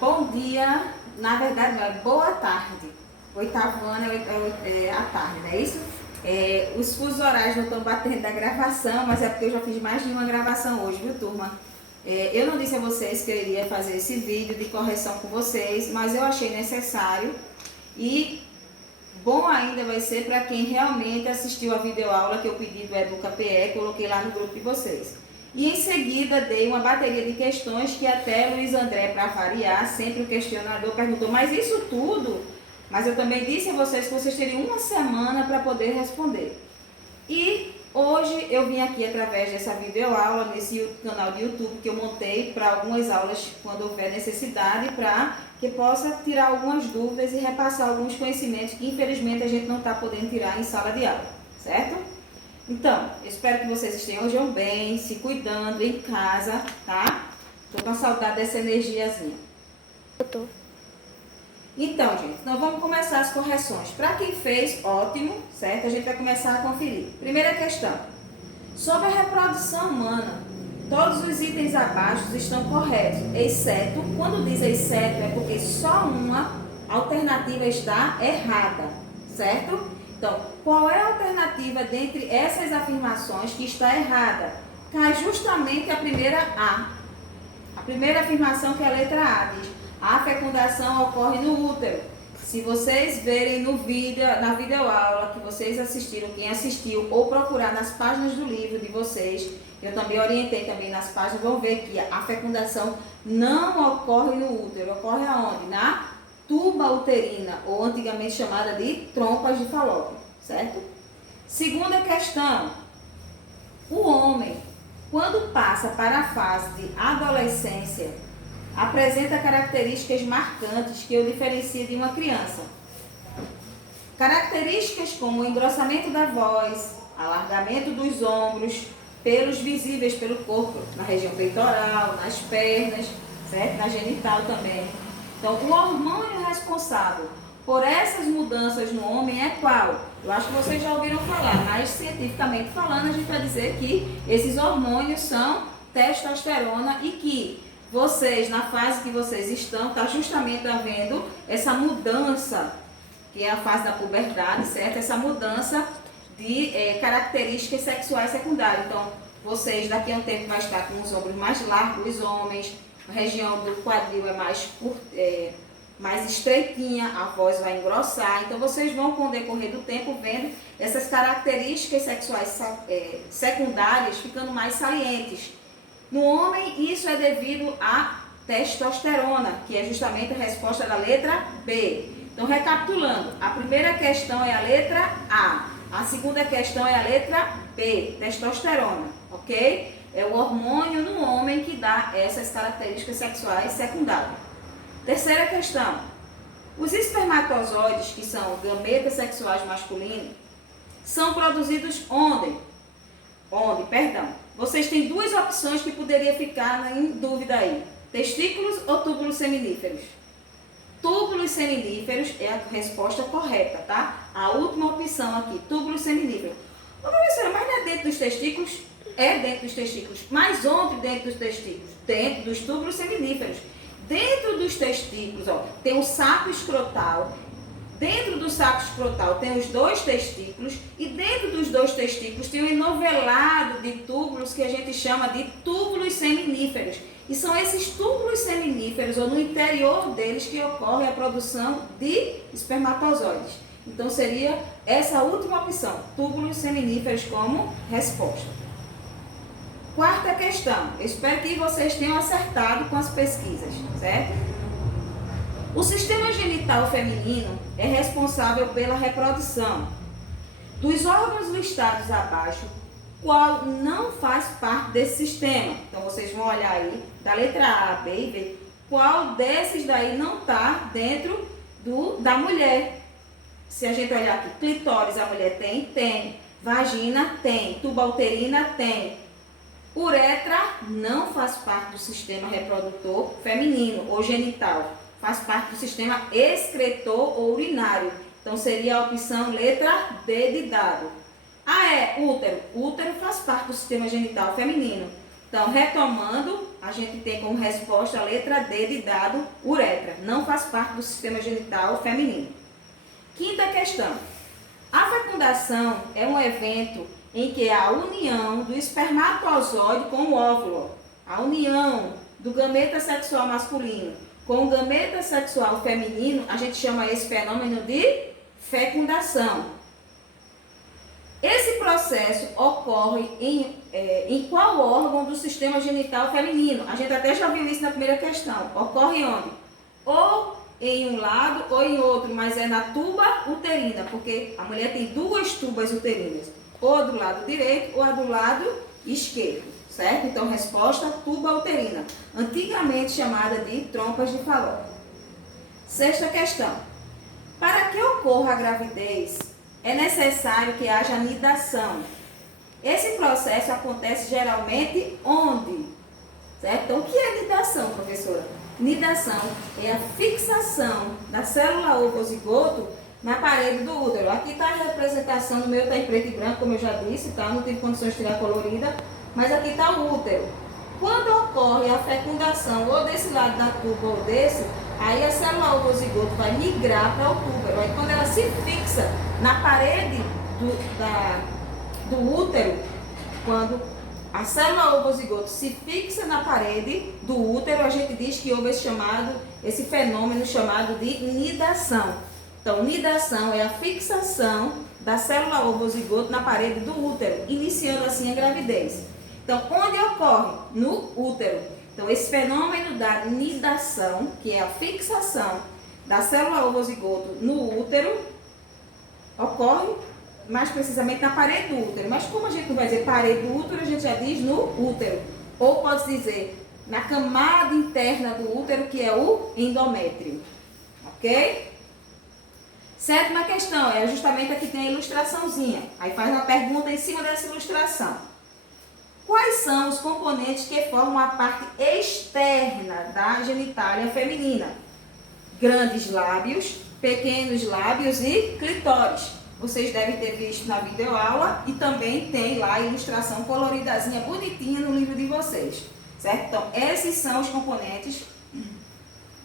Bom dia, na verdade não é boa tarde. Oitavo ano é a tarde, não é isso? Os fusos horários não estão batendo da gravação, mas é porque eu já fiz mais de uma gravação hoje, viu, turma? Eu não disse a vocês que eu iria fazer esse vídeo de correção com vocês, mas eu achei necessário e bom ainda vai ser para quem realmente assistiu a videoaula que eu pedi do Educa PE, coloquei lá no grupo de vocês. E em seguida dei uma bateria de questões que até Luiz André, para variar, sempre o questionador perguntou, mas isso tudo? Mas eu também disse a vocês que vocês teriam uma semana para poder responder. E hoje eu vim aqui através dessa videoaula, nesse canal de YouTube que eu montei para algumas aulas quando houver necessidade, para que possa tirar algumas dúvidas e repassar alguns conhecimentos que infelizmente a gente não está podendo tirar em sala de aula, certo? Então, eu espero que vocês estejam bem, se cuidando em casa, tá? Tô com saudade dessa energiazinha. Eu tô. Então, gente, nós vamos começar as correções. Para quem fez, ótimo, certo? A gente vai começar a conferir. Primeira questão. Sobre a reprodução humana, todos os itens abaixo estão corretos, exceto, quando diz exceto, é porque só uma alternativa está errada, certo? Então, qual é a alternativa dentre essas afirmações que está errada? Cai justamente a primeira A. A primeira afirmação, que é a letra A, diz: a fecundação ocorre no útero. Se vocês verem no vídeo, na videoaula que vocês assistiram, quem assistiu, ou procurar nas páginas do livro de vocês, eu também orientei também nas páginas, vão ver que a fecundação não ocorre no útero. Ocorre aonde? Na tuba uterina, ou antigamente chamada de trompas de Falópio, certo? Segunda questão. O homem, quando passa para a fase de adolescência, apresenta características marcantes que o diferenciam de uma criança. Características como o engrossamento da voz, alargamento dos ombros, pelos visíveis pelo corpo, na região peitoral, nas pernas, certo? Na genital também. Então, o hormônio responsável por essas mudanças no homem é qual? Eu acho que vocês já ouviram falar, mas cientificamente falando, a gente vai dizer que esses hormônios são testosterona e que vocês, na fase que vocês estão, está justamente havendo essa mudança, que é a fase da puberdade, certo? Essa mudança de características sexuais secundárias. Então, vocês daqui a um tempo vai estar com os ombros mais largos, os homens, a região do quadril é mais estreitinha, a voz vai engrossar. Então, vocês vão, com o decorrer do tempo, vendo essas características sexuais secundárias ficando mais salientes. No homem, isso é devido à testosterona, que é justamente a resposta da letra B. Então, recapitulando, a primeira questão é a letra A segunda questão é a letra B, testosterona, ok? É o hormônio no homem que dá essas características sexuais secundárias. Terceira questão. Os espermatozoides, que são gametas sexuais masculinos, são produzidos onde? Vocês têm duas opções que poderia ficar em dúvida aí. Testículos ou túbulos seminíferos? Túbulos seminíferos é a resposta correta, tá? A última opção aqui, túbulos seminíferos. Ô, professora, mas não é dentro dos testículos? É dentro dos testículos. Mas onde dentro dos testículos? Dentro dos túbulos seminíferos. Dentro dos testículos, ó, tem o saco escrotal. Dentro do saco escrotal tem os dois testículos. E dentro dos dois testículos tem um enovelado de túbulos que a gente chama de túbulos seminíferos. E são esses túbulos seminíferos, ou no interior deles, que ocorre a produção de espermatozoides. Então, seria essa última opção, túbulos seminíferos, como resposta. Quarta questão. Eu espero que vocês tenham acertado com as pesquisas, certo? O sistema genital feminino é responsável pela reprodução. Dos órgãos listados abaixo, qual não faz parte desse sistema? Então, vocês vão olhar aí, da letra A, B e B, qual desses daí não está dentro da mulher. Se a gente olhar aqui, clitóris a mulher tem? Tem. Vagina tem. Tuba uterina tem. Uretra não faz parte do sistema reprodutor feminino ou genital. Faz parte do sistema excretor ou urinário. Então, seria a opção letra D de dado. Útero. Útero faz parte do sistema genital feminino. Então, retomando, a gente tem como resposta a letra D de dado, uretra. Não faz parte do sistema genital feminino. Quinta questão. A fecundação é um evento em que a união do espermatozoide com o óvulo, a união do gameta sexual masculino com o gameta sexual feminino, a gente chama esse fenômeno de fecundação. Esse processo ocorre em qual órgão do sistema genital feminino? A gente até já viu isso na primeira questão. Ocorre onde? Ou em um lado ou em outro, mas é na tuba uterina, porque a mulher tem duas tubas uterinas, ou do lado direito ou a do lado esquerdo, certo? Então, resposta, tuba uterina, antigamente chamada de trompas de Falópio. Sexta questão. Para que ocorra a gravidez, é necessário que haja nidação. Esse processo acontece geralmente onde? Certo? Então, o que é nidação, professora? Nidação é a fixação da célula ovozigoto na parede do útero. Aqui está a representação, no meu está em preto e branco, como eu já disse, tá? Não tive condições de tirar colorida, mas aqui está o útero. Quando ocorre a fecundação ou desse lado da tuba ou desse, aí a célula ovozigoto vai migrar para o túbero. Aí quando ela se fixa na parede do útero, quando a célula ovozigoto se fixa na parede do útero, a gente diz que houve esse fenômeno chamado de nidação. Então, nidação é a fixação da célula ovozigoto na parede do útero, iniciando assim a gravidez. Então, onde ocorre? No útero. Então, esse fenômeno da nidação, que é a fixação da célula ovozigoto no útero, ocorre mais precisamente na parede do útero. Mas como a gente não vai dizer parede do útero, a gente já diz no útero. Ou pode dizer na camada interna do útero, que é o endométrio. Ok? Sétima questão, é justamente aqui tem a ilustraçãozinha. Aí faz uma pergunta em cima dessa ilustração. Quais são os componentes que formam a parte externa da genitália feminina? Grandes lábios, pequenos lábios e clitóris. Vocês devem ter visto na videoaula e também tem lá a ilustração coloridazinha, bonitinha no livro de vocês. Certo? Então, esses são os componentes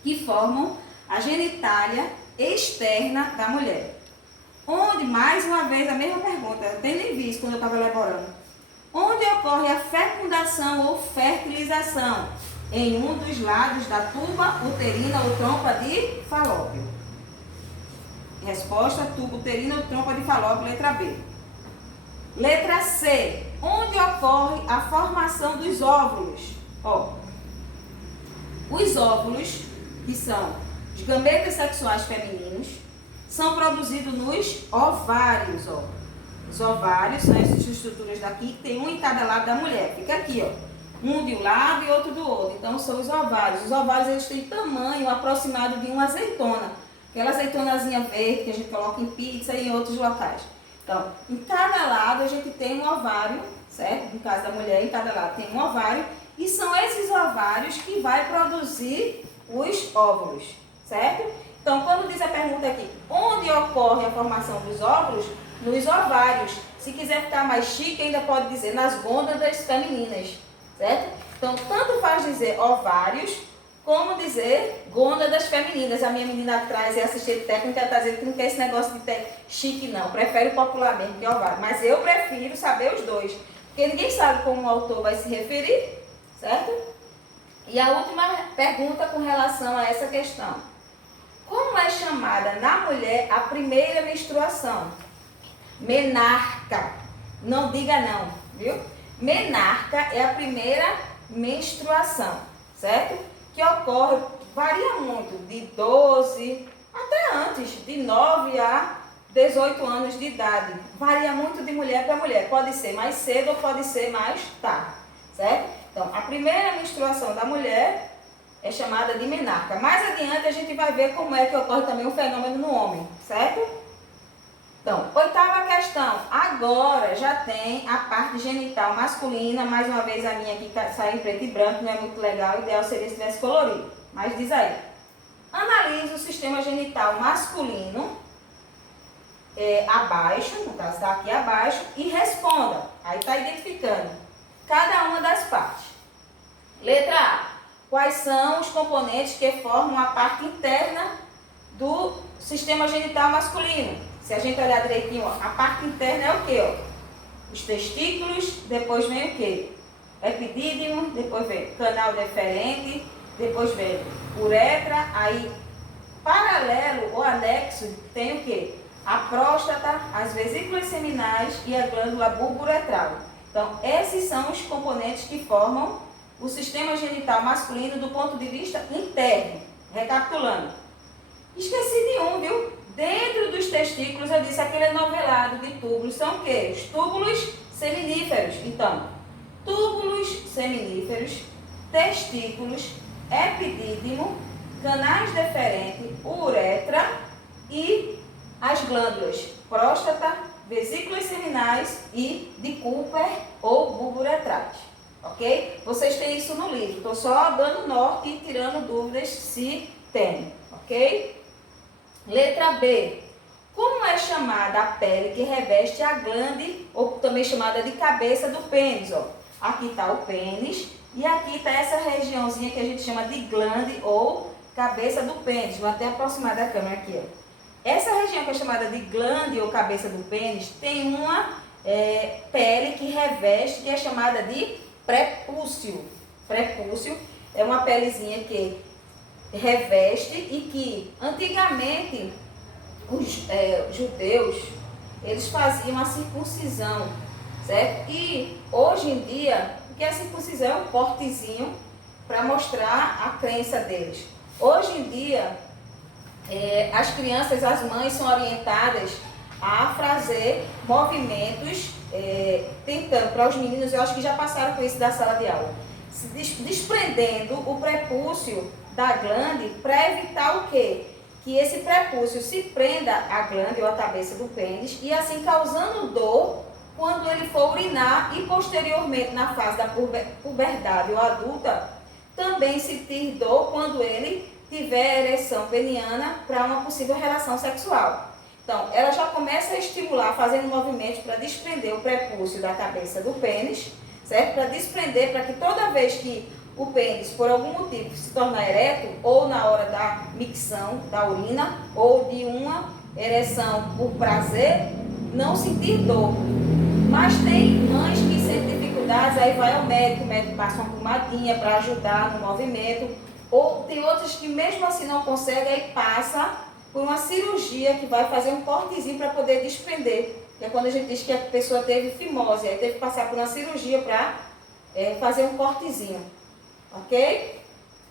que formam a genitália externa da mulher. Onde, mais uma vez, a mesma pergunta, eu até nem vi isso quando eu estava elaborando. Onde ocorre a fecundação ou fertilização? Em um dos lados da tuba uterina ou trompa de Falópio. Resposta, tuba uterina ou trompa de Falópio, letra B. Letra C. Onde ocorre a formação dos óvulos? Ó, os óvulos, que são os gametas sexuais femininos, são produzidos nos ovários. Ó. Os ovários são essas estruturas daqui, que tem um em cada lado da mulher. Fica aqui, ó. Um de um lado e outro do outro. Então, são os ovários. Os ovários, eles têm tamanho aproximado de uma azeitona. Aquela azeitonazinha verde que a gente coloca em pizza e em outros locais. Então, em cada lado a gente tem um ovário, certo? No caso da mulher, em cada lado tem um ovário. E são esses ovários que vai produzir os óvulos, certo? Então, quando diz a pergunta aqui, onde ocorre a formação dos óvulos? Nos ovários. Se quiser ficar mais chique, ainda pode dizer nas gônadas femininas, certo? Então, tanto faz dizer ovários, como dizer gônadas femininas. A minha menina atrás é assistente técnica, está dizendo que não quer esse negócio de chique não, prefere o popular mesmo, que é ovário. Mas eu prefiro saber os dois, porque ninguém sabe como o autor vai se referir, certo? E a última pergunta com relação a essa questão. Como é chamada na mulher a primeira menstruação? Menarca. Não diga não, viu? Menarca é a primeira menstruação, certo? Que ocorre, varia muito, de 12, até antes, de 9 a 18 anos de idade. Varia muito de mulher para mulher. Pode ser mais cedo ou pode ser mais tarde, certo? Então, a primeira menstruação da mulher é chamada de menarca. Mais adiante a gente vai ver como é que ocorre também o fenômeno no homem, certo? Então, oitava questão. Agora já tem a parte genital masculina. Mais uma vez a minha aqui saiu em preto e branco, não é muito legal. O ideal seria se tivesse colorido. Mas diz aí. Analise o sistema genital masculino abaixo, no caso está aqui abaixo, e responda. Aí está identificando cada uma das partes. Letra A. Quais são os componentes que formam a parte interna do sistema genital masculino? Se a gente olhar direitinho, ó, a parte interna é o quê? Ó? Os testículos, depois vem o quê? Epidídimo, depois vem canal deferente, depois vem uretra, aí paralelo ou anexo tem o quê? A próstata, as vesículas seminais e a glândula bulboretral. Então, esses são os componentes que formam o sistema genital masculino do ponto de vista interno. Recapitulando. Esqueci de um, viu? Dentro dos testículos, eu disse aquele novelado de túbulos são o quê? Os túbulos seminíferos. Então, túbulos seminíferos, testículos, epidídimo, canais deferentes, uretra e as glândulas próstata, vesículas seminais e de Cooper ou bulboretrais. Ok? Vocês têm isso no livro. Estou só dando norte e tirando dúvidas se tem. Ok? Letra B. Como é chamada a pele que reveste a glande, ou também chamada de cabeça do pênis? Ó. Aqui está o pênis e aqui está essa regiãozinha que a gente chama de glande ou cabeça do pênis. Vou até aproximar da câmera aqui. Ó. Essa região que é chamada de glande ou cabeça do pênis tem uma pele que reveste, que é chamada de prepúcio. Prepúcio é uma pelezinha que reveste e que antigamente os judeus eles faziam a circuncisão, certo? E hoje em dia, o que é a circuncisão? É um cortezinho para mostrar a crença deles. Hoje em dia, as crianças, as mães são orientadas a fazer movimentos, tentando, para os meninos, eu acho que já passaram por isso da sala de aula, se desprendendo o prepúcio da glande para evitar o quê? Que esse prepúcio se prenda à glande ou à cabeça do pênis e assim causando dor quando ele for urinar e posteriormente na fase da puberdade ou adulta também sentir dor quando ele tiver ereção peniana para uma possível relação sexual. Então, ela já começa a estimular fazendo movimentos para desprender o prepúcio da cabeça do pênis, certo? Para desprender, para que toda vez que o pênis, por algum motivo, se tornar ereto, ou na hora da micção, da urina, ou de uma ereção por prazer, não sentir dor. Mas tem mães que sentem dificuldades, aí vai ao médico, o médico passa uma pomadinha para ajudar no movimento, ou tem outras que mesmo assim não conseguem, aí passa por uma cirurgia que vai fazer um cortezinho para poder desprender. Que é quando a gente diz que a pessoa teve fimose, aí teve que passar por uma cirurgia para fazer um cortezinho. Ok?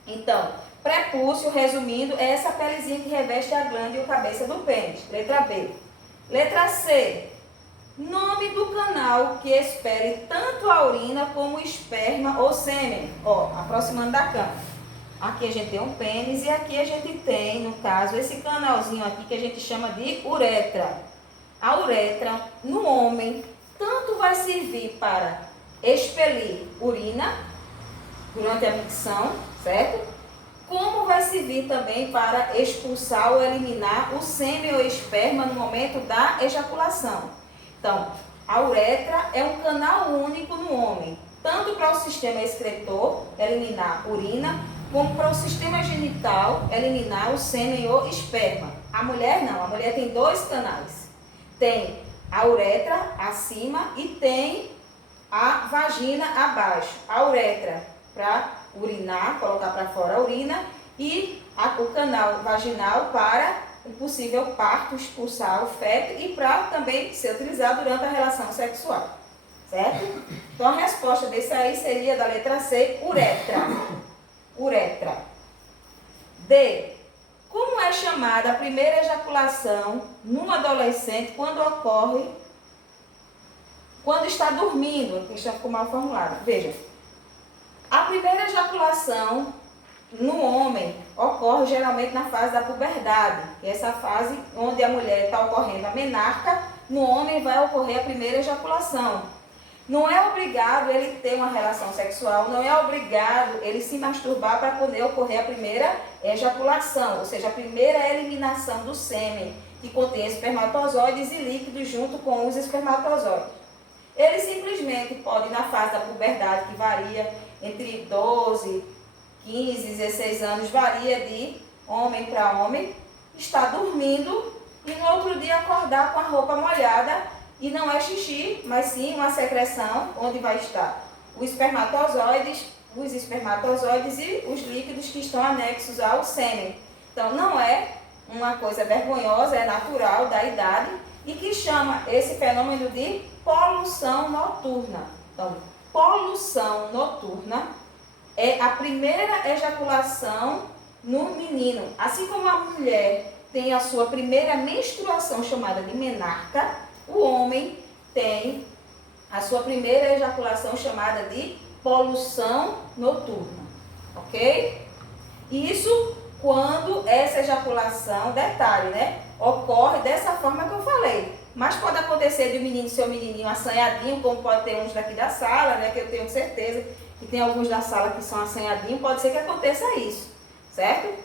Então, prepúcio, resumindo, é essa pelezinha que reveste a glande e a cabeça do pênis. Letra B. Letra C. Nome do canal que expele tanto a urina como o esperma ou sêmen. Ó, aproximando da câmera. Aqui a gente tem um pênis e aqui a gente tem, no caso, esse canalzinho aqui que a gente chama de uretra. A uretra, no homem, tanto vai servir para expelir urina durante a micção, certo? Como vai servir também para expulsar ou eliminar o sêmen ou esperma no momento da ejaculação. Então, a uretra é um canal único no homem, tanto para o sistema excretor, eliminar urina, como para o sistema genital, eliminar o sêmen ou esperma. A mulher não, a mulher tem dois canais. Tem a uretra acima e tem a vagina abaixo. A uretra para urinar, colocar para fora a urina, e o canal vaginal para o possível parto, expulsar o feto e para também ser utilizado durante a relação sexual. Certo? Então a resposta desse aí seria da letra C, uretra. Uretra. D. Como é chamada a primeira ejaculação num adolescente quando ocorre quando está dormindo? Aqui já ficou mal formulado. Veja. A primeira ejaculação no homem ocorre geralmente na fase da puberdade, que é essa fase onde a mulher está ocorrendo a menarca, no homem vai ocorrer a primeira ejaculação. Não é obrigado ele ter uma relação sexual, não é obrigado ele se masturbar para poder ocorrer a primeira ejaculação, ou seja, a primeira eliminação do sêmen, que contém espermatozoides e líquidos junto com os espermatozoides. Ele simplesmente pode, na fase da puberdade, que varia entre 12, 15, 16 anos, varia de homem para homem, está dormindo e no outro dia acordar com a roupa molhada e não é xixi, mas sim uma secreção onde vai estar os espermatozoides e os líquidos que estão anexos ao sêmen. Então não é uma coisa vergonhosa, é natural da idade e que chama esse fenômeno de poluição noturna. Então, poluição noturna é a primeira ejaculação no menino. Assim como a mulher tem a sua primeira menstruação chamada de menarca, o homem tem a sua primeira ejaculação chamada de poluição noturna, ok? Isso quando essa ejaculação, detalhe, né, ocorre dessa forma que eu falei. Mas pode acontecer de o menino ser um menininho assanhadinho, como pode ter uns daqui da sala, né, que eu tenho certeza que tem alguns da sala que são assanhadinhos, pode ser que aconteça isso, certo?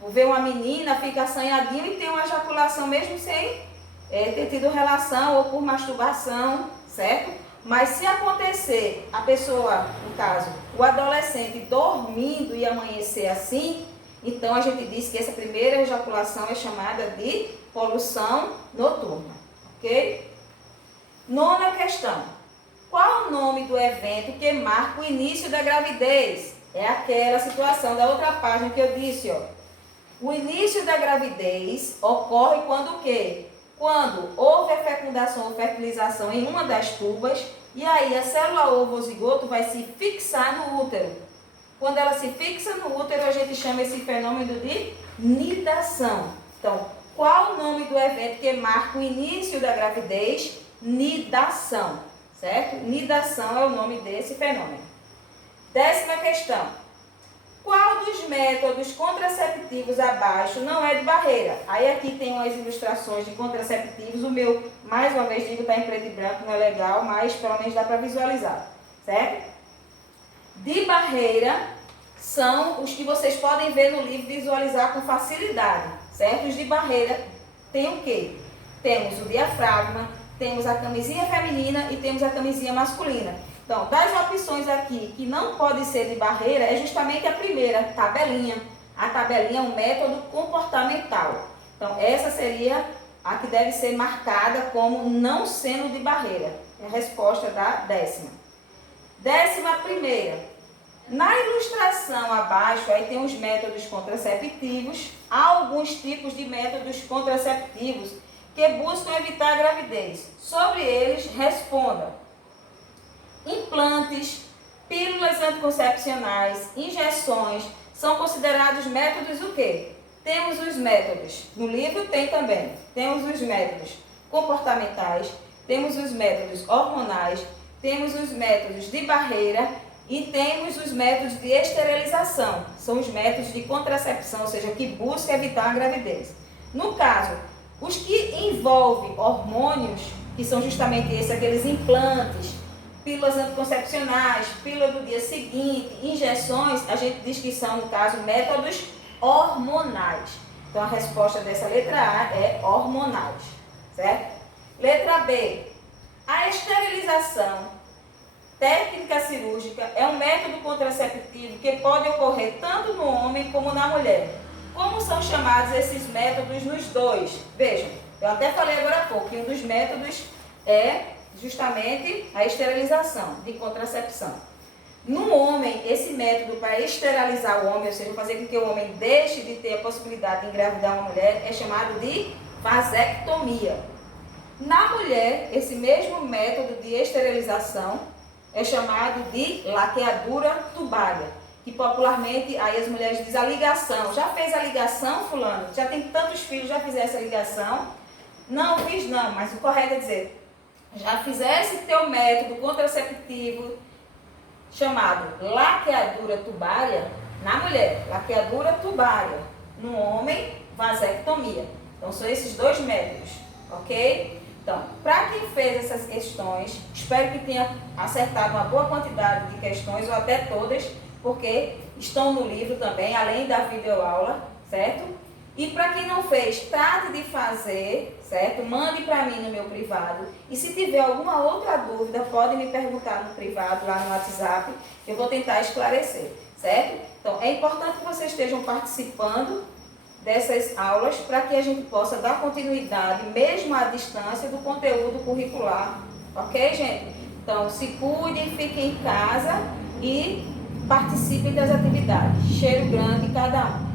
Por ver uma menina, fica assanhadinho e tem uma ejaculação mesmo sem ter tido relação ou por masturbação, certo? Mas se acontecer a pessoa, no caso, o adolescente dormindo e amanhecer assim, então a gente diz que essa primeira ejaculação é chamada de poluição noturna, ok? Nona questão. Qual o nome do evento que marca o início da gravidez? É aquela situação da outra página que eu disse, ó. O início da gravidez ocorre quando o quê? Quando houve a fecundação ou fertilização em uma das tubas e aí a célula ovo-zigoto vai se fixar no útero. Quando ela se fixa no útero, a gente chama esse fenômeno de nidação. Então, qual o nome do evento que marca o início da gravidez? Nidação, certo? Nidação é o nome desse fenômeno. 10ª questão. Qual dos métodos contraceptivos abaixo não é de barreira? Aí aqui tem umas ilustrações de contraceptivos. O meu, mais uma vez digo, está em preto e branco, não é legal, mas pelo menos dá para visualizar, certo? De barreira são os que vocês podem ver no livro, visualizar com facilidade, certo? Os de barreira tem o quê? Temos o diafragma, temos a camisinha feminina e temos a camisinha masculina. Então, das opções aqui que não pode ser de barreira, é justamente a primeira, tabelinha. A tabelinha é um método comportamental. Então, essa seria a que deve ser marcada como não sendo de barreira. É a resposta da 10ª. 11ª. Na ilustração abaixo, aí tem os métodos contraceptivos. Há alguns tipos de métodos contraceptivos que buscam evitar a gravidez. Sobre eles, responda. Implantes, pílulas anticoncepcionais, injeções, são considerados métodos o quê? Temos os métodos, no livro tem também, temos os métodos comportamentais, temos os métodos hormonais, temos os métodos de barreira e temos os métodos de esterilização, são os métodos de contracepção, ou seja, que buscam evitar a gravidez. No caso, os que envolvem hormônios, que são justamente esses, aqueles implantes, pílulas anticoncepcionais, pílula do dia seguinte, injeções, a gente diz que são, no caso, métodos hormonais. Então, a resposta dessa letra A é hormonais, certo? Letra B. A esterilização técnica cirúrgica é um método contraceptivo que pode ocorrer tanto no homem como na mulher. Como são chamados esses métodos nos dois? Vejam, eu até falei agora há pouco que um dos métodos é justamente a esterilização de contracepção. No homem, esse método para esterilizar o homem, ou seja, fazer com que o homem deixe de ter a possibilidade de engravidar uma mulher, é chamado de vasectomia. Na mulher, esse mesmo método de esterilização é chamado de laqueadura tubária, que popularmente aí as mulheres dizem a ligação. Já fez a ligação, fulano? Já tem tantos filhos, já fizesse a ligação? Não fiz não, mas o correto é dizer, já fizesse teu método contraceptivo chamado laqueadura tubária, na mulher, laqueadura tubária, no homem, vasectomia. Então, são esses dois métodos, ok? Então, para quem fez essas questões, espero que tenha acertado uma boa quantidade de questões, ou até todas, porque estão no livro também, além da videoaula, certo? E para quem não fez, trate de fazer, certo? Mande para mim no meu privado. E se tiver alguma outra dúvida, pode me perguntar no privado, lá no WhatsApp. Eu vou tentar esclarecer, certo? Então, é importante que vocês estejam participando dessas aulas para que a gente possa dar continuidade, mesmo à distância, do conteúdo curricular. Ok, gente? Então, se cuidem, fiquem em casa e participem das atividades. Cheiro grande em cada um.